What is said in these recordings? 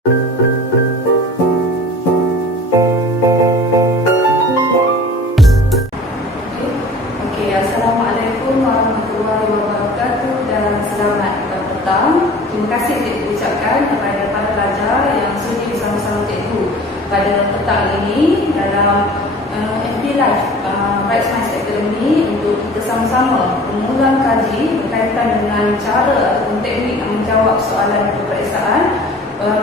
Assalamualaikum warahmatullahi wabarakatuh dan selamat petang. Terima kasih cikgu ucapkan kepada para pelajar yang sudi bersama-sama cikgu pada petang ini dalam FB Live Bright Minds Academy untuk kita sama-sama mengulang kaji berkaitan dengan cara ataupun teknik menjawab soalan peperiksaan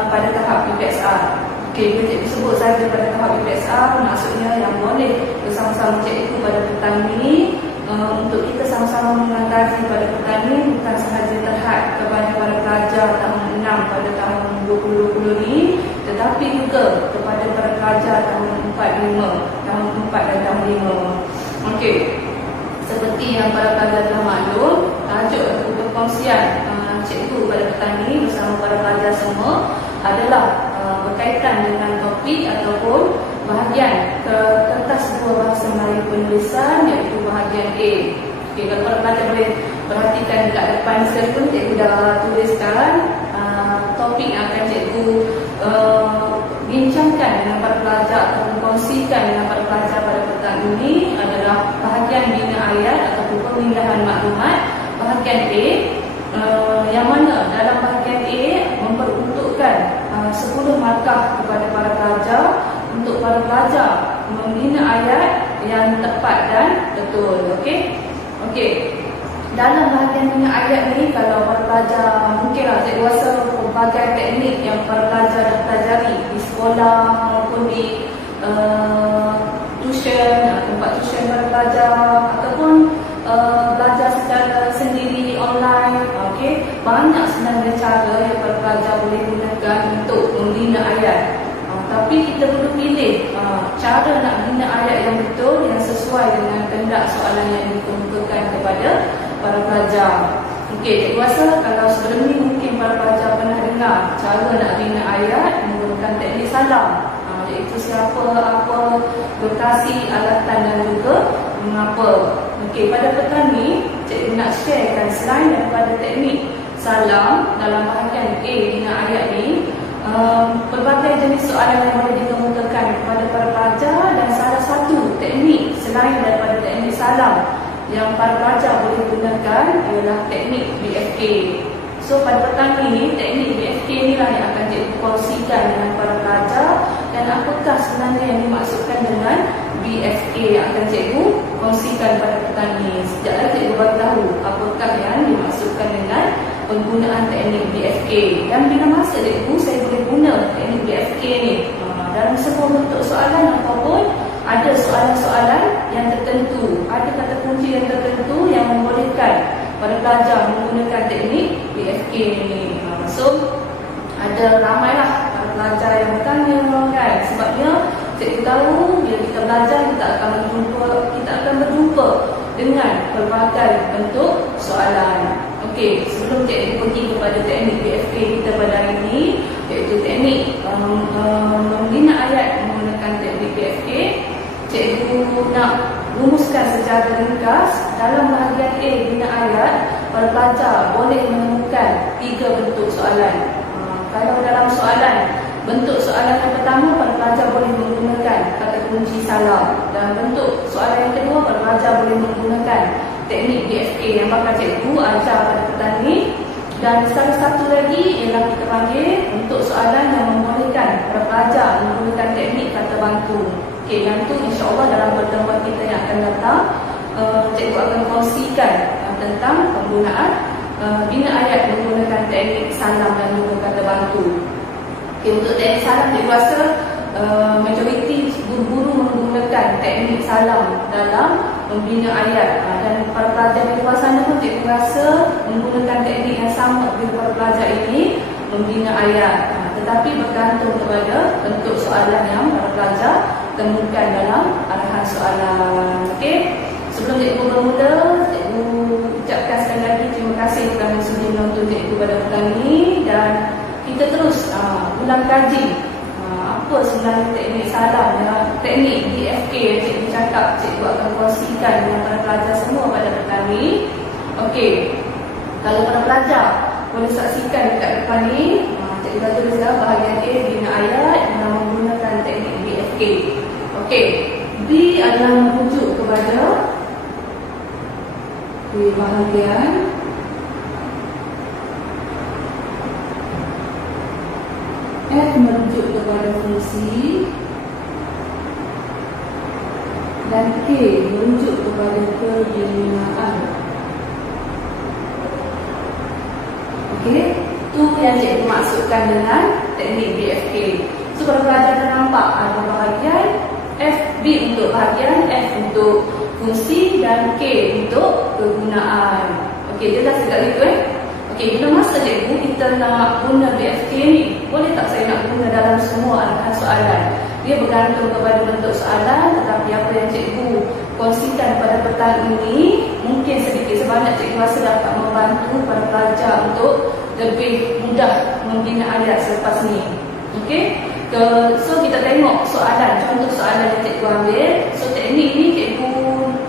pada tahap PPSR. Bila cikgu sebut saja pada tahap PPSR, maksudnya yang boleh bersama-sama cikgu pada petang ini untuk kita sama-sama mengulang kaji pada petang ini bukan sahaja terhad kepada para pelajar tahun 6 pada tahun 2020 ini, tetapi juga kepada para pelajar tahun 4 dan tahun 5. Okey, seperti yang para pelajar telah maklum, tajuk atau perkongsian cikgu pada petang ini bersama para pelajar semua adalah berkaitan dengan topik ataupun bahagian kertas dua bahasa Melayu penulisan, iaitu bahagian A. Okey, kalau para pelajar boleh perhatikan dekat depan sekali pun cikgu dah tuliskan topik yang akan cikgu bincangkan dengan para pelajar atau kongsikan dengan para pelajar pada petang ini adalah bahagian bina ayat ataupun pemindahan maklumat bahagian A, yang mana dalam bahagian A memperuntukkan 10 markah kepada para pelajar untuk para pelajar membina ayat yang tepat dan betul. Okey. Dalam bahagian bina ayat ni, kalau para pelajar mungkinlah cikgu rasa pelbagai teknik yang para pelajar dah pelajari di sekolah maupun di tempat tuition para pelajar ataupun belajar secara sendiri online. Okey, banyak sebenarnya cara yang para pelajar boleh gunakan untuk membina ayat. Tapi kita perlu pilih cara nak bina ayat yang betul, yang sesuai dengan kehendak soalan yang dikemukakan kepada para pelajar. Okey, cikgu rasa kalau sebelum ni mungkin para pelajar pernah dengar cara nak bina ayat menggunakan teknik salam, iaitu siapa, apa, lokasi, alatan dan juga mengapa. Okey, pada petang ni cikgu nak sharekan selain daripada teknik salam dalam bahagian A bina ayat ni, pelbagai jenis soalan yang boleh dikemukakan kepada para pelajar, dan salah satu teknik selain daripada teknik salam yang para pelajar boleh gunakan ialah teknik BFK. So pada petang ini teknik BFK inilah yang akan cikgu kongsikan dengan para pelajar, dan apakah sebenarnya yang dimaksudkan dengan BFK yang akan cikgu kongsikan pada petang ini. Sekejap lagi cikgu bagi tahu apakah yang dimaksudkan dengan penggunaan teknik BFK dan bila masa cikgu saya boleh guna teknik BFK ni dalam sebuah bentuk soalan ataupun ada soalan-soalan yang tertentu, ada kata kunci yang tertentu yang membolehkan para pelajar menggunakan teknik BFK ni. So ada ramailah para pelajar yang bertanya kan, sebabnya cikgu tahu bila kita belajar kita akan berjumpa dengan pelbagai bentuk soalan. Okey, sebelum cikgu pergi kepada teknik BFK kita pada hari ini, iaitu teknik membina ayat menggunakan teknik BFK, cikgu nak rumuskan secara ringkas. Dalam bahagian A bina ayat, para pelajar boleh menemukan 3 bentuk soalan. Kalau dalam bentuk soalan yang pertama, para pelajar boleh menggunakan kata kunci salam, dan bentuk soalan yang kedua, para pelajar boleh menggunakan teknik BFK yang bakal cikgu ajar pada petang ni. Dan salah satu lagi ialah kita panggil untuk soalan yang membolehkan para pelajar menggunakan teknik kata bantu. Okey, yang tu insya-Allah dalam pertemuan kita yang akan datang, cikgu akan kongsikan tentang penggunaan bina ayat menggunakan teknik salam dan juga kata bantu. Okey, untuk teknik salam cikgu rasa majoriti guru-guru menggunakan teknik salam dalam membina ayat, dan para pelajar di luar sana pun cikgu rasa menggunakan teknik yang sama bila para pelajar ini membina ayat, tetapi bergantung kepada bentuk soalan yang para pelajar temukan dalam arahan soalan. Okey, sebelum cikgu bermula, cikgu ucapkan sekali lagi terima kasih kerana sudi menonton cikgu pada petang ini, dan kita terus ulang kaji apa sebenarnya teknik salam, teknik BFK yang cikgu cakap cikgu akan kongsikan dengan para pelajar semua pada petang ini. Okey, kalau para pelajar boleh saksikan dekat depan ni, cikgu dah tulis dalam bahagian A bahagian F merujuk kepada fungsi dan K merujuk kepada kegunaan. Okey, itu yang cikgu maksudkan dengan teknik BFK. So kalau pelajar dah nampak ada bahagian FB untuk bahagian, F untuk fungsi dan K untuk kegunaan. Okey, jelas dekat situ Okey, bila masa cikgu kita nak guna BFK ni, boleh tak saya nak guna dalam semua arahan soalan? Dia bergantung kepada bentuk soalan, tetapi apa yang cikgu kongsikan pada petang ini mungkin sedikit sebanyak cikgu rasa dapat membantu para pelajar untuk lebih mudah membina ayat selepas ni. Okey, so kita tengok soalan, contoh soalan yang cikgu ambil. So teknik ni cikgu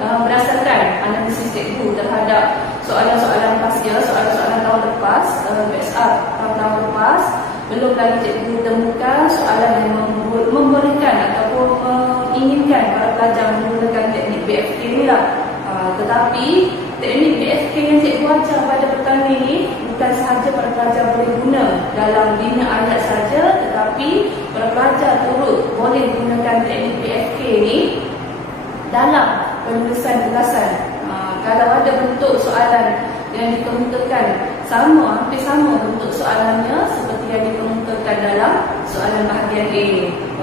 berdasarkan analisis cikgu terhadap soalan-soalan past year, soalan-soalan tahun lepas, BSR tahun lepas. Belum lagi cikgu temukan soalan yang membolehkan ataupun menginginkan para pelajar menggunakan teknik BFK ni lah. Tetapi teknik BFK yang cikgu ajar pada petang ini bukan sahaja para pelajar boleh guna dalam bina ayat saja, tetapi para pelajar turut boleh gunakan teknik BFK ni dalam penulisan ulasan. Kalau ada bentuk soalan yang dikemukakan sama, hampir sama bentuk soalannya seperti yang dikemukakan dalam soalan bahagian A.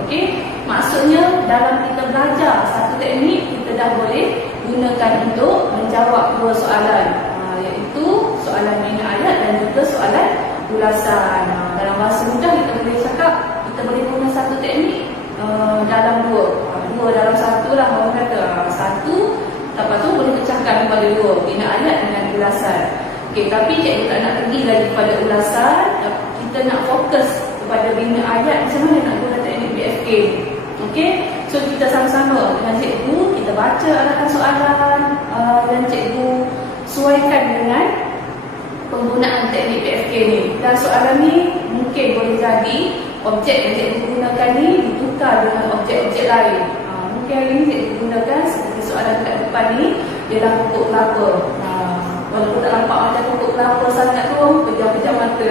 Okey, maksudnya dalam kita belajar satu teknik, kita dah boleh gunakan untuk menjawab dua soalan, iaitu soalan bina ayat dan juga soalan ulasan. Dalam bahasa mudah kita boleh cakap kita boleh guna satu teknik dalam dua dalam satu lah orang kata. Satu, lepas tu boleh pecahkan kepada dua, bina ayat dengan ulasan. Okey, tapi cikgu tak nak pergi lagi kepada ulasan, kita nak fokus kepada bina ayat, macam mana nak guna teknik BFK. Okey, so kita sama-sama dengan cikgu, kita baca arahan soalan dan cikgu sesuaikan dengan penggunaan teknik BFK ni. Dan soalan ni mungkin boleh jadi objek yang cikgu gunakan ni ditukar dengan objek-objek lain. Mungkin hari ni cikgu gunakan seperti soalan kat depan ni ialah pokok kelapa. Walaupun tak nampak macam pokok kelapa sangat tu, pejam-pejam mata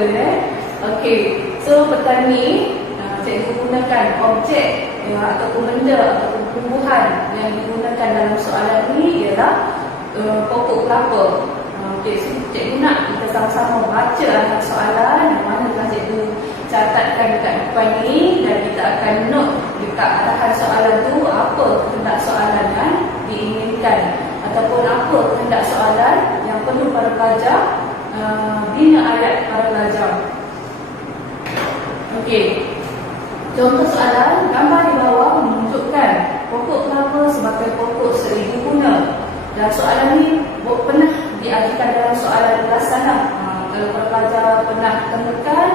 Okey, so petang ni cikgu gunakan objek ataupun benda ataupun tumbuhan yang digunakan dalam soalan ni ialah pokok kelapa. Okey, so cikgu nak kita sama-sama baca arahan soalan yang mana telah cikgu catatkan dekat depan ni, dan kita akan note dekat arahan soalan tu apa kehendak soalan yang diinginkan ataupun apa kehendak soalan yang perlu para pelajar bina ayat para pelajar. Okey, contoh soalan, gambar di bawah menunjukkan pokok kelapa sebagai pokok seribu guna. Dan soalan ni pernah diajukan dalam soalan ulasan lah. Kalau para pelajar pernah temukan,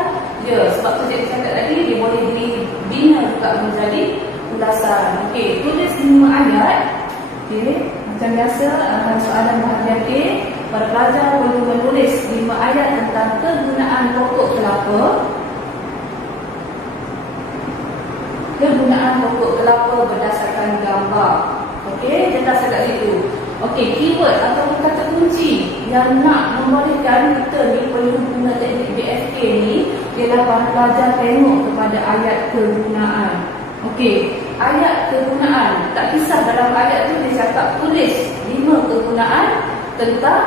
sebab tu cikgu cakap tadi, dia boleh dibina juga menjadi ulasan. Okey, tulis 5 ayat. Okey, macam biasa soalan bahagian A, para pelajar perlu menulis 5 ayat tentang kegunaan pokok kelapa. Kegunaan pokok kelapa berdasarkan gambar. Okey, jelas dekat situ. Okey, keyword atau kata kunci yang nak membolehkan kita ni perlu guna teknik BFK ni ialah para pelajar tengok kepada ayat kegunaan. Okey, ayat kegunaan, tak kisah dalam ayat tu dia cakap tulis 5 kegunaan tentang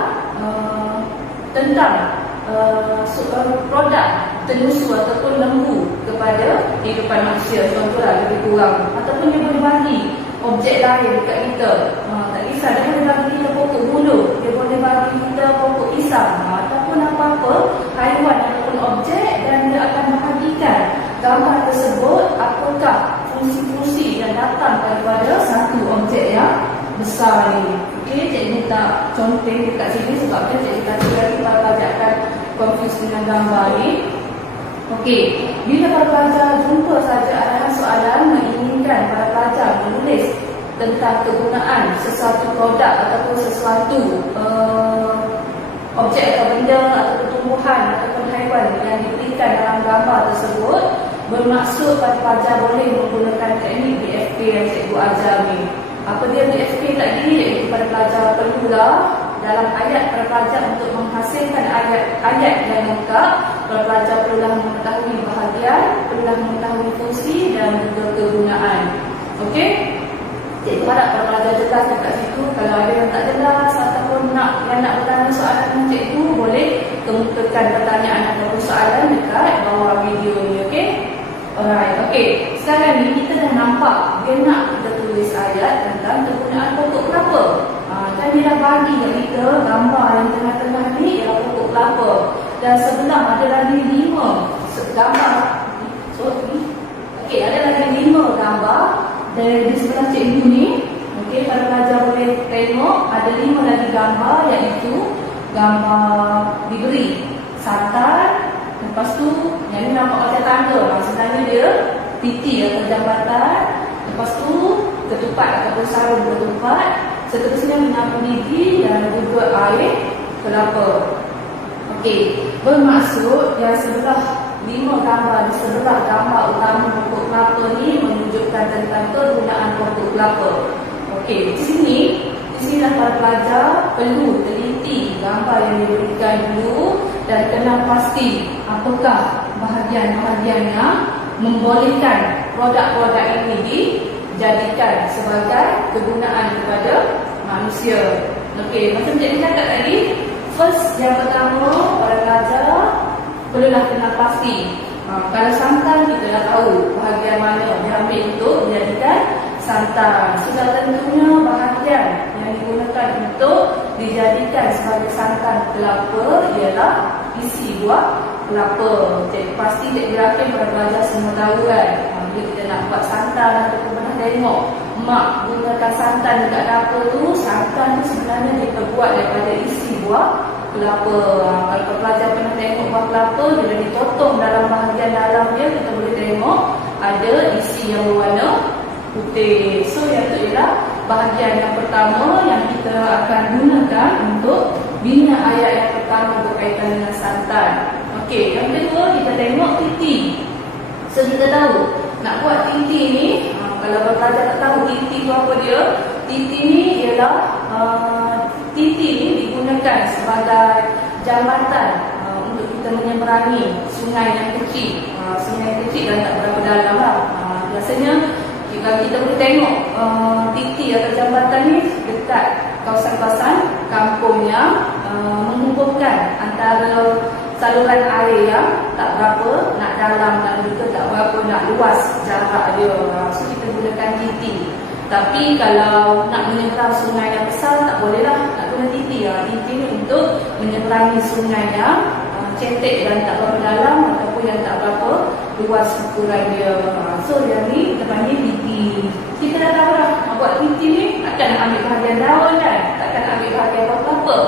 produk tenusu ataupun lembu kepada kehidupan manusia, contohlah lebih kurang, ataupun dia boleh bagi objek lain dekat kita. Tak kisah, dia boleh bagi kita pokok bulu, dia boleh bagi kita pokok pisang, ataupun apa-apa haiwan ataupun objek, dan dia akan bahagikan gambar tersebut apakah fungsi-fungsi yang datang daripada satu objek yang besar ni. Okey, cikgu tak contoh dekat sini sebab cikgu tak lagi para pelajar akan confuse dengan gambar ni. Okey, bila para pelajar jumpa saja arahan soalan menginginkan para pelajar menulis tentang kegunaan sesuatu produk ataupun sesuatu objek atau benda ataupun tumbuhan ataupun haiwan yang diberikan dalam gambar tersebut, bermaksud para pelajar boleh menggunakan teknik BFK yang cikgu ajar ni. Apa dia BFK tadi? Iaitu para pelajar perlulah dalam ayat para pelajar untuk menghasilkan ayat yang lengkap, para pelajar perlulah mengetahui bahagian, perlulah mengetahui fungsi dan juga kegunaan. Okey? Cikgu harap para pelajar jelas dekat situ. Kalau ada yang tak jelas ataupun nak bertanya soalan dengan cikgu, boleh kemukakan pertanyaan ataupun soalan dekat bawah video ni. Okey? Alright, okey. Sekarang ni kita dah nampak dia nak kita tulis ayat tentang kegunaan pokok kelapa. Dan dia dah bagi kat kita gambar yang tengah-tengah ni ialah pokok kelapa. Dan sebelah ada lagi 5 gambar. Okey, ada lagi 5 gambar dari di sebelah cikgu ni. Okey, para pelajar boleh tengok ada 5 lagi gambar, iaitu gambar diberi santan. Lepas tu, yang ni nampak macam tangga. Sebenarnya dia titi atau jambatan. Lepas tu, ketupat ataupun sarung ketupat. Seterusnya menyapu gigi dan juga air kelapa. Okey, bermaksud yang sebelah 5 gambar di sebelah gambar utama pokok kelapa ni menunjukkan tentang kegunaan pokok kelapa. Okey, di sini para pelajar perlu teliti gambar yang diberikan dulu dan kenal pasti apakah bahagian-bahagian yang membolehkan produk-produk ini dijadikan sebagai kegunaan kepada manusia. Okey, macam cikgu cakap tadi, first yang pertama para pelajar perlulah kenal pasti. Kalau santan kita dah tahu bahagian mana diambil untuk dijadikan santan. Sudah tentunya bahagian yang digunakan untuk dijadikan sebagai santan kelapa ialah isi buah kelapa. Jadi pasti cikgu yakin para pelajar semua tahu kan. Bila kita nak buat santan ataupun pernah tengok mak gunakan santan dekat dapur tu, santan tu sebenarnya diperbuat daripada isi buah kelapa. Kalau pelajar pernah tengok buah kelapa, bila dipotong dalam bahagian dalam dia, kita boleh tengok ada isi yang berwarna putih. So yang itu ialah bahagian yang pertama yang kita akan gunakan untuk bina ayat yang pertama berkaitan dengan santan. Okey, yang kedua kita tengok titi. So kita tahu nak buat titi ni, kalau pelajar tak tahu titi tu apa dia, titi ni ialah titi ni digunakan sebagai jambatan untuk kita menyeberangi sungai yang kecil. Sungai kecil dan tak berapa dalam lah. Biasanya kalau kita boleh tengok titi atau jambatan ni dekat kawasan-kawasan kampung yang menghubungkan antara saluran air yang tak berapa nak dalam dan juga tak berapa nak luas jarak dia. So kita gunakan titi. Tapi kalau nak menyeberang sungai yang besar, tak bolehlah nak guna titi. Titi ni untuk menyeberangi sungai yang cetek dan tak berapa dalam ataupun yang tak berapa luas ukuran dia. So yang ni kita panggil titi. Kita dah tahu lah buat titi ni akan ambil bahagian daun kan, takkan ambil bahagian buah kelapa.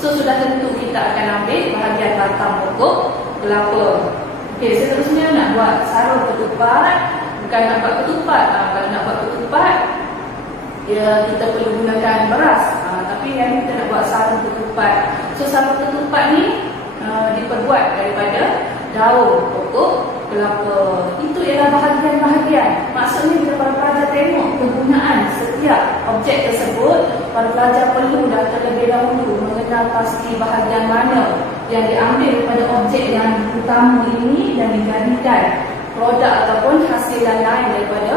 So sudah tentu kita akan ambil bahagian batang pokok kelapa. Okey, seterusnya nak buat sarung ketupat. Bukan nak buat ketupat. Kalau nak buat ketupat, ya, kita perlu gunakan beras. Tapi yang kita nak buat sarung ketupat. So sarung ketupat ni diperbuat daripada daun pokok kelapa. Itu ialah bahagian-bahagian. Maksudnya bila para pelajar tengok kegunaan setiap objek tersebut, para pelajar perlu dah terlebih dahulu mengenal pasti bahagian mana yang diambil daripada objek yang utama ini dan dijadikan produk ataupun hasilan lain daripada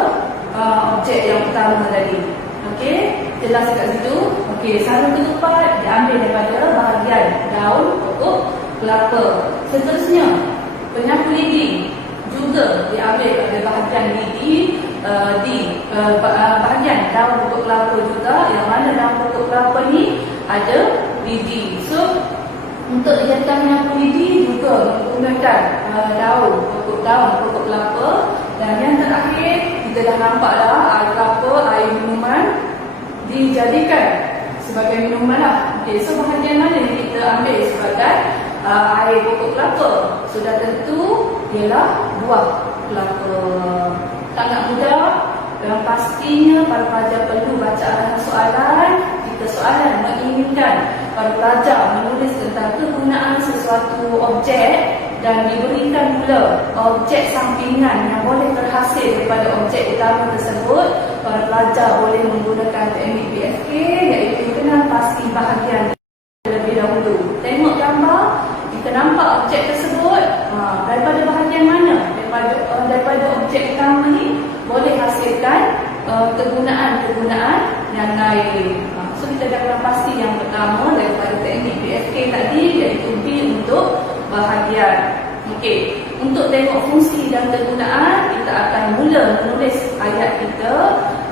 objek yang utama tadi. Okey, jelas kat situ. Okey, sarung ketupat diambil daripada bahagian daun pokok kelapa. Seterusnya, penyapu lidi juga diambil dari bahagian lidi bahagian daun pokok kelapa juga, yang mana daun pokok kelapa ni ada lidi. So untuk dijadikan penyapu lidi juga menggunakan daun pokok kelapa. Dan yang terakhir kita dah nampak dah air kelapa, air minuman dijadikan sebagai minuman lah. Okay, so bahagian mana yang kita ambil sebagai air pokok kelapa? Sudah tentu ialah buah kelapa. Sangat mudah dan pastinya para pelajar perlu baca arahan soalan. Jika soalan menginginkan para pelajar menulis tentang kegunaan sesuatu objek dan diberikan pula objek sampingan yang boleh terhasil daripada objek utama tersebut, para pelajar boleh menggunakan teknik BFK, iaitu kenal pasti bahagian nampak objek tersebut, daripada bahagian mana? Daripada objek pertama ni boleh hasilkan kegunaan-kegunaan yang lain. So kita dapat pasti yang pertama daripada teknik BFK tadi, iaitu B untuk bahagian. Okey, untuk tengok fungsi dan kegunaan, kita akan mula menulis ayat kita.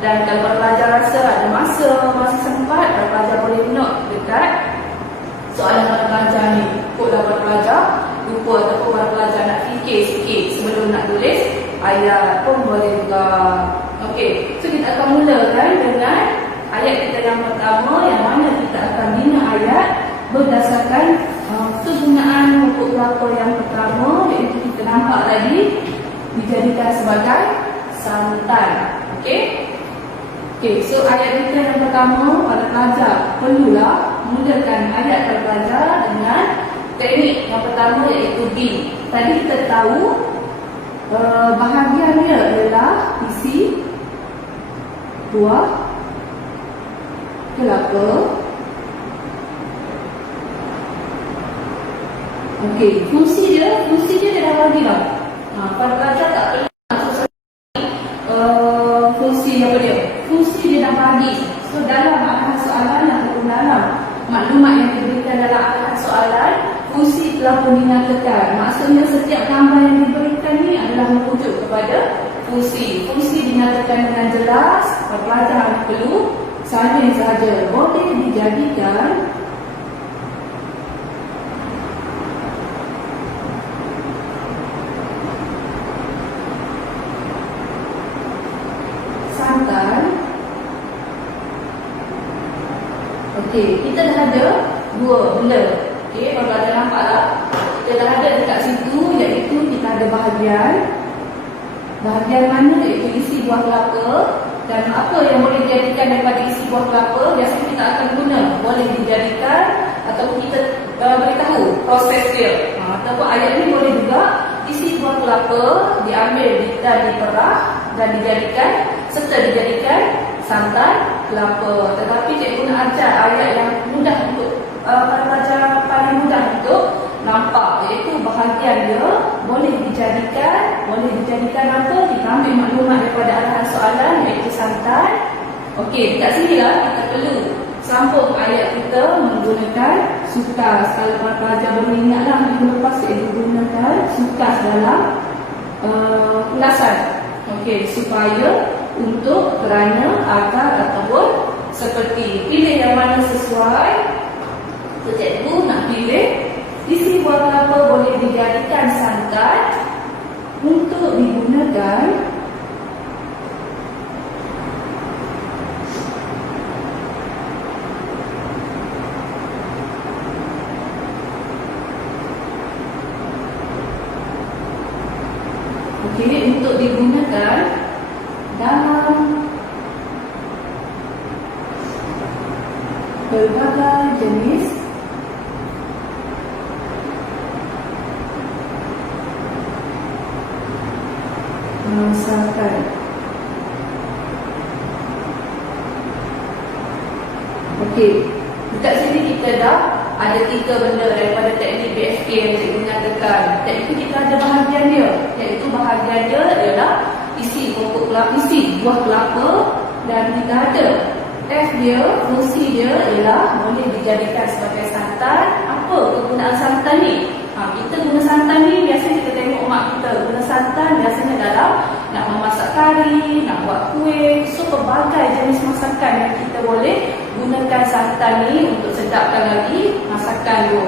Dan kalau pelajar rasa ada masa sempat, pelajar boleh note dekat soalan pelajar ni. Kod dapat pelajar lupa ataupun pelajar nak fikir sikit sebelum nak tulis ayat pun boleh juga. Okey, so kita akan mulakan dengan ayat kita yang pertama, yang mana kita akan bina ayat berdasarkan kegunaan pokok kelapa yang pertama, iaitu kita nampak tadi dijadikan sebagai santan. Okey. Okey, so ayat kita yang pertama, para pelajar perlulah mulakan ayat para pelajar dengan teknik yang pertama, iaitu B. Tadi kita tahu bahagiannya ialah isi buah kelapa. Okey, fungsi dia dah bagi dah. Para pelajar tak perlu fungsi apa dia? Fungsi dia dah bagi. So dalam arahan soalan ataupun dalam maklumat yang diberikan dalam arahan soalan, fungsi telah pun dinyatakan. Maksudnya setiap gambar yang diberikan ni adalah merujuk kepada fungsi. Fungsi dinyatakan dengan jelas. Para pelajar perlu salin sahaja, boleh dijadikan santan. Okey, kita dah ada dua benda. Okey, kalau ada nampak tak? Kita dah ada dekat situ, iaitu kita ada bahagian mana, iaitu isi buah kelapa. Dan apa yang boleh dijadikan daripada isi buah kelapa, biasanya kita akan guna, boleh dijadikan ataupun kita beritahu proses dia. Ataupun ayat ini boleh juga isi buah kelapa diambil dan diperah dan dijadikan santan kelapa. Tetapi cikgu nak ajar ayat yang mudah untuk para pelajar paling mudah untuk nampak, iaitu bahagian dia boleh dijadikan apa? Kita ambil maklumat daripada arahan soalan, iaitu santan. Okey, dekat sini lah kita perlu sambung ayat kita menggunakan sukas. Kalau para pelajar boleh ingatlah minggu lepas cikgu gunakan sukas dalam ulasan. Okey, supaya untuk, kerana, agar ataupun seperti. Pilih yang mana sesuai. So, cikgu nak pilih isi buah kelapa boleh dijadikan santan untuk digunakan dalam berbagai jenis masakan. Okey, dekat sini kita dah ada 3 benda daripada teknik BFK yang cikgu nyatakan. Iaitu kita ada bahagian dia, iaitu bahagian dia ialah isi pokok kelapa, isi buah kelapa. Dan kita ada F dia, fungsi dia ialah boleh dijadikan sebagai santan. Apa kegunaan santan ni? Kita guna santan ni, biasanya kita tengok mak kita guna santan biasanya dalam nak memasak kari, nak buat kuih. So pelbagai jenis masakan yang kita boleh gunakan santan ni untuk sedapkan lagi masakan tu.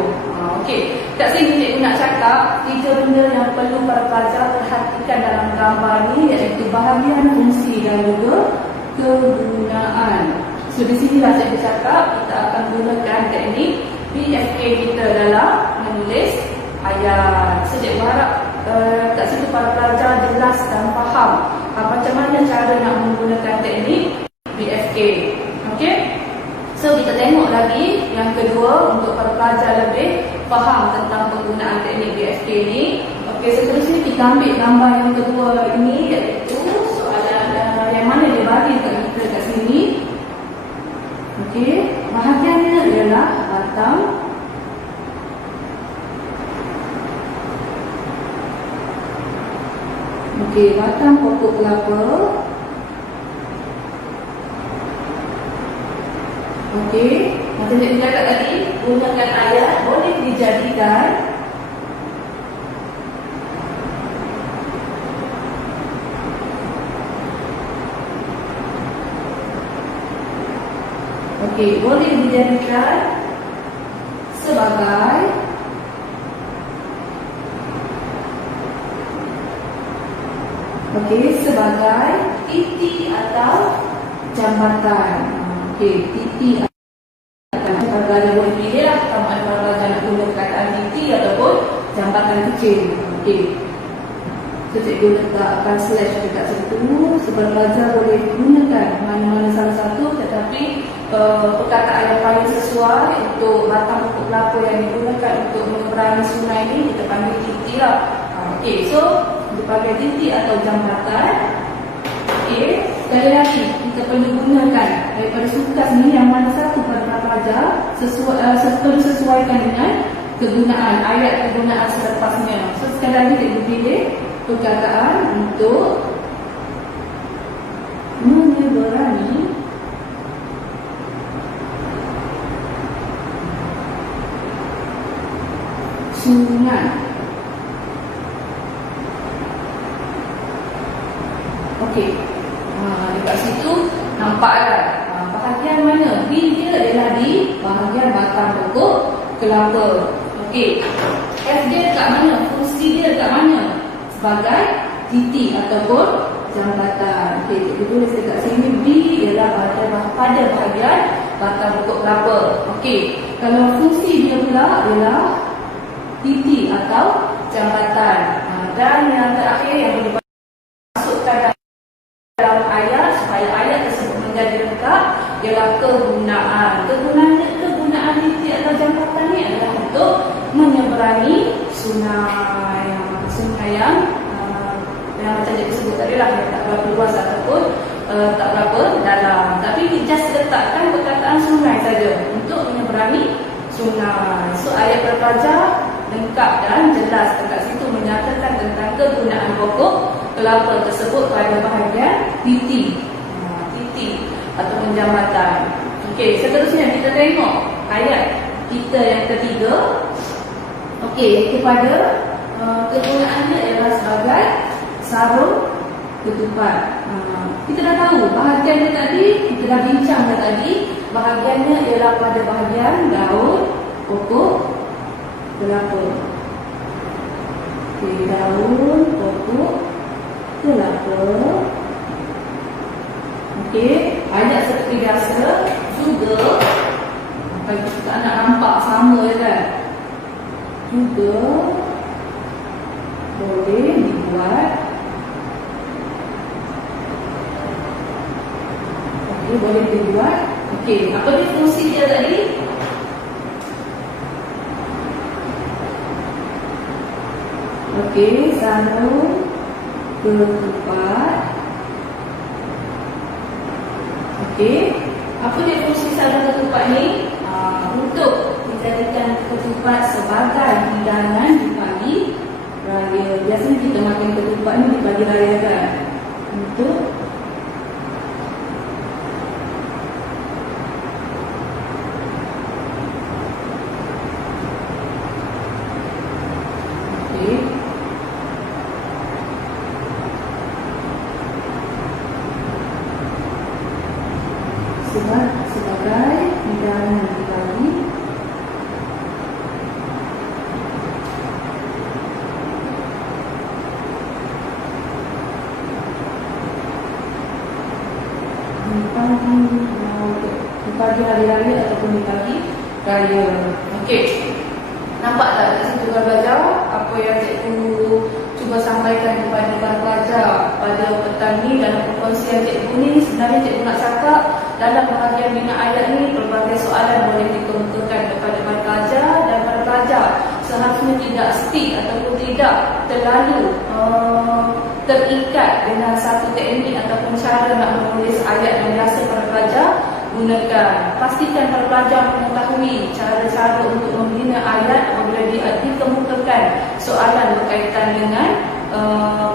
Okey, kat sini cikgu nak cakap 3 benda yang perlu para pelajar perhatikan dalam gambar ni, iaitu bahagian, fungsi dan juga kegunaan. So di sinilah cikgu cakap kita akan gunakan teknik BFK kita dalam menulis ayat. So cikgu harap kat situ para pelajar jelas dan faham macam mana cara nak menggunakan teknik BFK. Okey, so kita tengok lagi yang kedua untuk para pelajar lebih faham tentang penggunaan teknik BFK ni. Okey, seterusnya kita ambil gambar yang kedua ini, iaitu soalan yang mana dia bagi kat kita kat sini. Okey, bahagiannya ialah batang Okey, batang pokok kelapa. Okey, macam yang kita kata tadi, gunakan ayat boleh dijadikan boleh dijadikan sebagai sebagai titik atau jambatan. Titik atau kalau boleh pilih lah, sama ada kalau nak guna perkataan titik ataupun jambatan kecil. So cikgu letakkan slash dekat situ sebab pelajar boleh gunakan mana-mana salah satu, tetapi perkataan yang paling sesuai untuk batang pokok kelapa yang digunakan untuk menyeberangi sungai ni kita panggil titik lah. So dipakai titik atau jambatan. Sekali lagi kita perlu gunakan daripada sukas ni yang mana satu pada pelajar perlu sesuaikan dengan kegunaan ayat kegunaan selepasnya. So sekali lagi kita pilih perkataan untuk menyeberangi sungai. Dekat situ nampaklah bahagian mana B dia adalah di bahagian batang pokok kelapa. F dia dekat mana? Fungsi dia dekat mana? Sebagai titik ataupun jambatan. Cikgu tulis dekat sini B ialah pada bahagian batang pokok kelapa. Kalau fungsi dia pula adalah titik atau jambatan. Dan yang terakhir yang boleh dimasukkan dalam ayat supaya ayat tersebut menjadi lengkap ialah kegunaan. Kegunaan titik atau jambatan ni adalah untuk menyeberangi sungai. Sungai yang macam dia sebut tadi lah, yang tak berapa luas ataupun tak berapa dalam. Tapi just letakkan perkataan sungai saja untuk menyeberangi sungai. So ayat berpelajar lengkap dan jelas dekat situ menyatakan tentang kegunaan pokok kelapa tersebut pada bahagian titik atau jambatan. Seterusnya kita tengok ayat kita yang ketiga. Kepada kegunaannya ialah sebagai sarung ketupat. Kita dah tahu bahagiannya tadi, kita dah bincang tadi, bahagiannya ialah pada bahagian daun pokok kelapa. Daun pokok kelapa. Ayat seperti biasa juga, kalau kita nak nampak sama kan, juga boleh dibuat. Boleh dibuat. Apa dia fungsi dia tadi? Sarung ketupat. Apa dia fungsi sarung ketupat ni? Untuk dijadikan ketupat sebagai hidangan di pagi raya. Biasanya kita makan ketupat ni di pagi raya kan, untuk sebagai hidangan di pagi. Di pagi hari raya ataupun di pagi raya. Nampak tak kat situ kan belajar apa yang cikgu cuba sampaikan kepada para pelajar pada petang ni dalam perkongsian cikgu ni. Sebenarnya cikgu nak cakap dalam bahagian bina ayat ni pelbagai soalan boleh dikemukakan kepada para pelajar, dan para pelajar seharusnya tidak stick ataupun tidak terlalu terikat dengan satu teknik ataupun cara nak menulis ayat yang biasa para pelajar gunakan. Pastikan para pelajar mengetahui cara-cara untuk membina ayat apabila dikemukakan soalan berkaitan dengan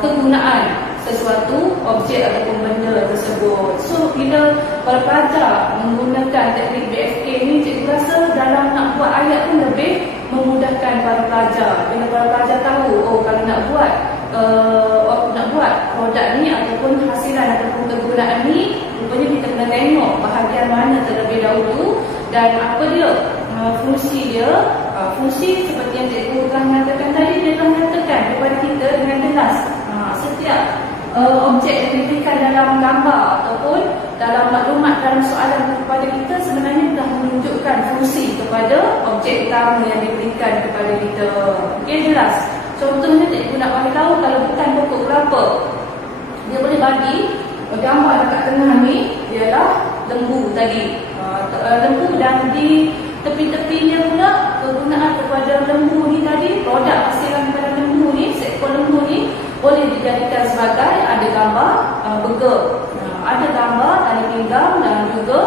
kegunaan sesuatu objek ataupun benda tersebut. So bila para pelajar menggunakan teknik BFK ni, cikgu rasa dalam nak buat ayat pun lebih memudahkan para pelajar. Bila para pelajar tahu, oh kalau nak buat produk ni ataupun hasilan ataupun kegunaan ni, rupanya kita kena tengok bahagian mana terlebih dahulu dan apa dia fungsi dia. Fungsi seperti yang cikgu telah mengatakan tadi, dia telah mengatakan kepada kita dengan jelas. Setiap objek yang diberikan dalam gambar ataupun dalam maklumat dalam soalan kepada kita sebenarnya telah menunjukkan fungsi kepada objek utama yang diberikan kepada kita. Okey, jelas. Contohnya cikgu nak bagi tahu kalau bukan pokok kelapa, dia boleh bagi gambar dekat tengah ni ialah lembu tadi. Lembu dan di tepi-tepinya pula kegunaan kepada lembu ni tadi, produk hasilan kepada lembu ni, seekor lembu ni boleh dijadikan sebagai ada gambar burger, ada gambar tali pinggang dan juga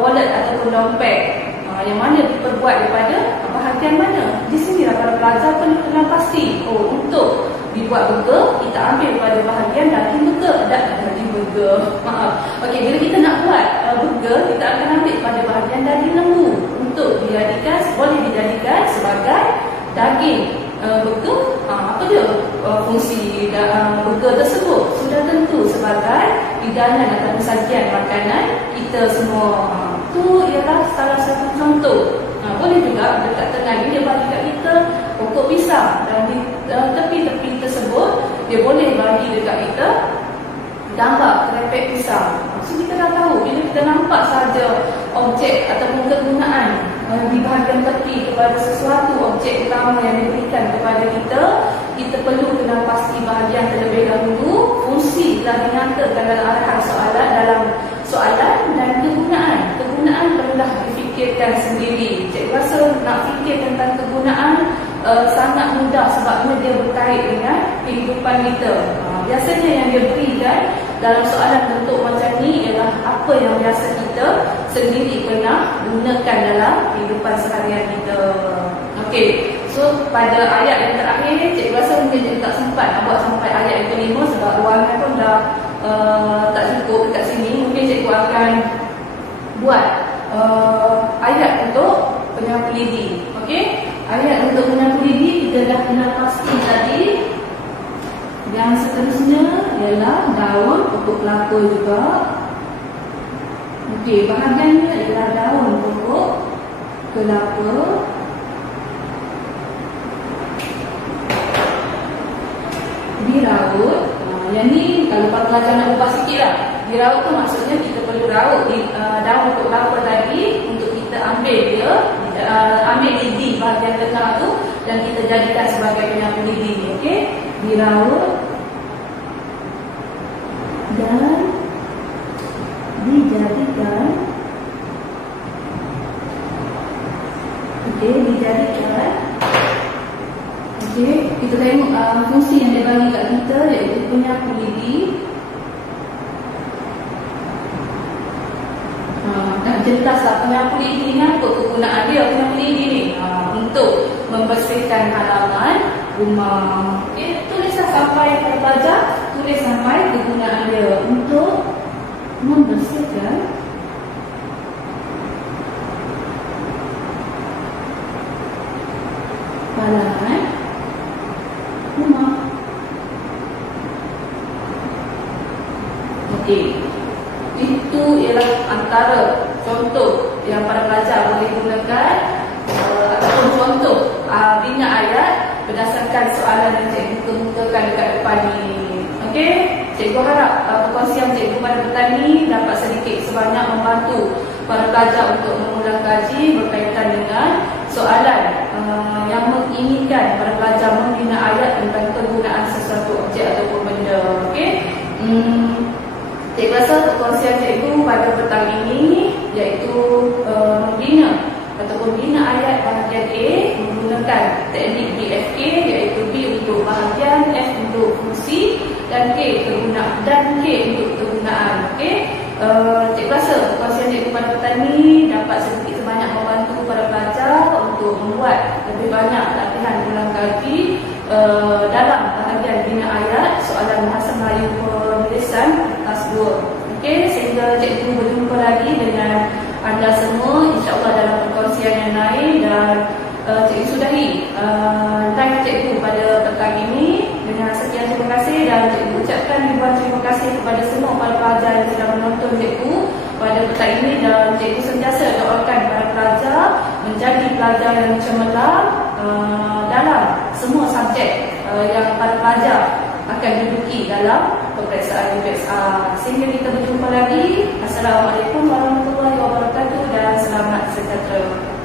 wallet ataupun dompet, yang mana diperbuat daripada bahagian mana. Di sinilah para pelajar kena pasti, oh untuk dibuat burger kita ambil pada bahagian daging burger, daging burger, maaf. Okey, bila kita nak buat burger, kita akan ambil pada bahagian daging lembu untuk boleh dijadikan sebagai daging burger. Apa dia fungsi burger tersebut? Sudah tentu sebagai hidangan atau sajian makanan kita semua. Itu ialah salah satu contoh. Boleh juga dekat tengah ni dia bagi kat kita pokok pisang dan di tepi-tepi tersebut dia boleh bagi dekat kita gambar kerepek pisang. So kita dah tahu bila kita nampak saja objek ataupun kegunaan di bahagian tepi kepada sesuatu objek utama yang diberikan kepada kita, kita perlu kena pasti bahagian terlebih dahulu fungsi telah dinyatakan dalam arahan soalan dan kegunaan. Kegunaan perlulah difikirkan sendiri. Cikgu rasa nak fikir tentang kegunaan sangat mudah sebab dia berkait dengan kehidupan kita. Biasanya yang dia berikan dalam soalan bentuk macam ni ialah apa yang biasa kita sendiri pernah gunakan dalam kehidupan seharian kita. Okey, so pada ayat yang terakhir ni, cikgu rasa mungkin cikgu tak sempat nak buat sampai ayat yang kelima sebab ruangan pun dah tak cukup dekat sini. Mungkin cikgu akan buat ayat untuk penyapu lidi. Okey, ayat untuk penyapu lidi kita dah kena pasti tadi. Yang seterusnya ialah daun pokok kelapa juga. Okey, bahagiannya ialah daun pokok kelapa. Diraut. Yang ni kalau para pelajar nak ubah sikit lah. Diraut tu maksudnya kita perlu raut daun pokok kelapa tadi untuk kita ambil dia, ambil lidi bahagian tengah tu dan kita jadikan sebagai penyapu lidi ni. Okey, diraut dan dijadikan. Okey, dijadikan. Okey, kita tengok fungsi yang dia bagi kat kita iaitu penyapu lidi. Nak jelaslah penyapu lidi ni apa kegunaan dia. Penyapu lidi ni untuk membersihkan halaman rumah. Okey, tulislah sampai pada pelajar, tulis sampai kegunaan dia untuk membersihkan halaman rumah. Okey, itu ialah antara contoh yang para pelajar boleh gunakan ataupun contoh bina ayat berdasarkan soalan yang cikgu kemukakan dekat depan ni. Okey, cikgu harap perkongsian cikgu pada petang ni dapat sedikit sebanyak membantu para pelajar untuk mengulang kaji berkaitan dengan soalan yang menginginkan para pelajar membina ayat tentang kegunaan sesuatu objek ataupun benda. Okey, cikgu rasa perkongsian cikgu pada petang ini iaitu membina ataupun bina ayat bahagian A menggunakan teknik BFK, iaitu B untuk bahagian, F untuk fungsi dan K untuk kegunaan. Okey, cikgu rasa perkongsian cikgu pada petang ini dapat sedikit sebanyak membantu para pelajar untuk membuat lebih banyak latihan ulang kaji dalam bahagian bina ayat soalan bahasa Melayu penulisan kertas 2. Okey, sehingga cikgu berjumpa lagi dengan anda semua insya-Allah dalam perkongsian yang lain, dan cikgu sudahi live cikgu pada petang ini dengan sekian terima kasih, dan cikgu ucapkan ribuan terima kasih kepada semua para pelajar yang sedang menonton cikgu pada petang ini, dan cikgu sentiasa doakan para pelajar menjadi pelajar yang cemerlang dalam semua subjek yang para pelajar akan duduki dalam peperiksaan UPSR. Sehingga kita berjumpa lagi. Assalamualaikum warahmatullahi wabarakatuh dan selamat sejahtera.